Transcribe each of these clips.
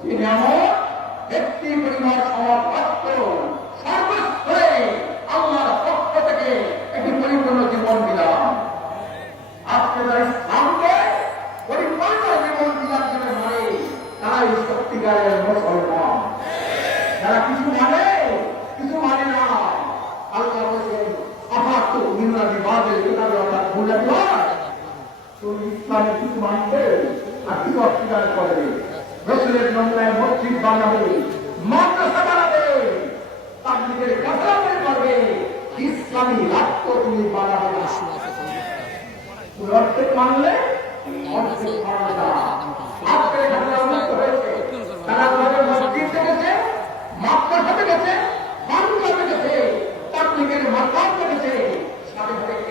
তিনি এমন একটি পরিবার সমপাত্র সর্বস্তরে আল্লাহর পক্ষ থেকে একটি পরিপূর্ণ জীবন দিলাম। আজকে যারা ইসলামকে পরিপূর্ণ জীবন দিলাম যেন মানে তারাই সত্যিকারের মুসলমান। যারা কিছু মানে কিছু মানে না, আল্লাহ বলছেন আবার তো ইংরাজি বাদে এভাবে আমরা ভুলে হয় তুমি ইসলামে কিছু মানবে আর কিছু অস্বীকার করবে রসুলের নমুনায় মসজিদ বানাবে, মাদ্রাসা বানাবে, তাবলিগের কাছাকাছি করবে ইসলামী রাষ্ট্র তুমি বানাবে অর্ধেক মানলে অর্ধেক মানা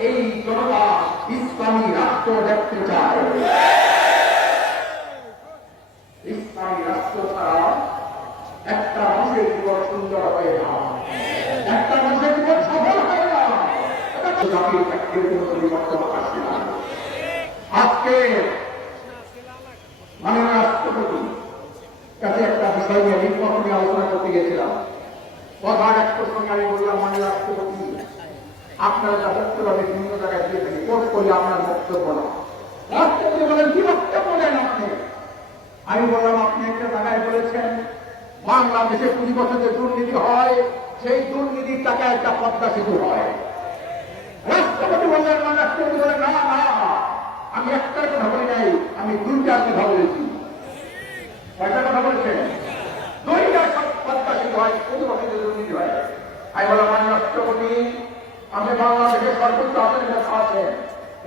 এই জনতা ইসলামী রাষ্ট্র দেখতে চায় ইসলামী রাষ্ট্র ছাড়া একটা আলোচনা করতে বললাম মাননীয় রাষ্ট্রপতি আপনারা যা বক্তব্য বিভিন্ন জায়গায় আপনার বক্তব্য না রাষ্ট্রপতি আমি বললাম আপনি একটা জায়গায় বলেছেন বাংলাদেশে কুড়ি বছর যে দুর্নীতি হয়, সেই দুর্নীতির টাকা একটা পদ্মা সেতু হয়। রাষ্ট্রপতি বললেন না রাষ্ট্রপতি বলেন না না, আমি একটার কথা বলি নাই, আমি দুইটার কথা বলেছি। কয়টা কথা বলেছেন? দুইটা পদ্মা সেতু হয়, কুড়ি বছর যে দুর্নীতি হয়। আমি বললাম আমি রাষ্ট্রপতি, আমি বাংলাদেশের সর্বোচ্চ আপনার কাছে আছেন।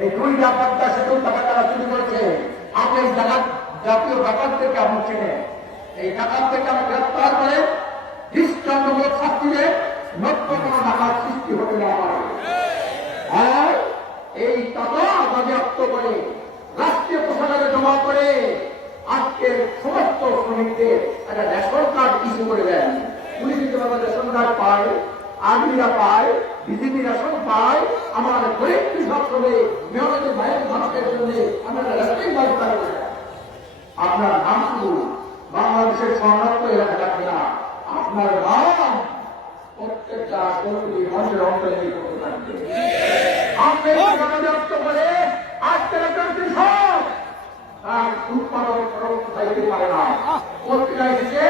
এই দুইটা পদ্মা সেতুর টাকা তারা চুরি করেছে। আপনি জাতীয় ব্যাপার থেকে আপনি চেনে এই ডাকাত থেকে আমি গ্রেপ্তার করে দৃষ্টান্তমূলক শাস্তি দিয়ে নতুন কোন ডাকাত সৃষ্টি হতে পারে আর এই টাকা বাজেয়াপ্ত করে রাষ্ট্রীয় কোষাগারে জমা করে আজকের সমস্ত শ্রমিকদের একটা রেশন কার্ড ইস্যু করে দেন পুলিশ যেভাবে রেশন কার্ড পায়, আর্মিরা পায়, বিজেপি রেশন পায় আমার গরিব কৃষক শ্রমিক, মেয়রের ভাইয়ের মানুষের জন্য আমরা রেশন ব্যবস্থা করে দেন। আপনার নাম শুধু বাংলাদেশের সংরক্ষ এলাকা থাকে না আপনার মা প্রত্যেকটা কর্মী মানুষের অন্তর্ভুক্ত করতে থাকবে আপনি জনজাত করে আজকের একজন কৃষক তার উৎপাদন পারে না পত্রিকায় দিকে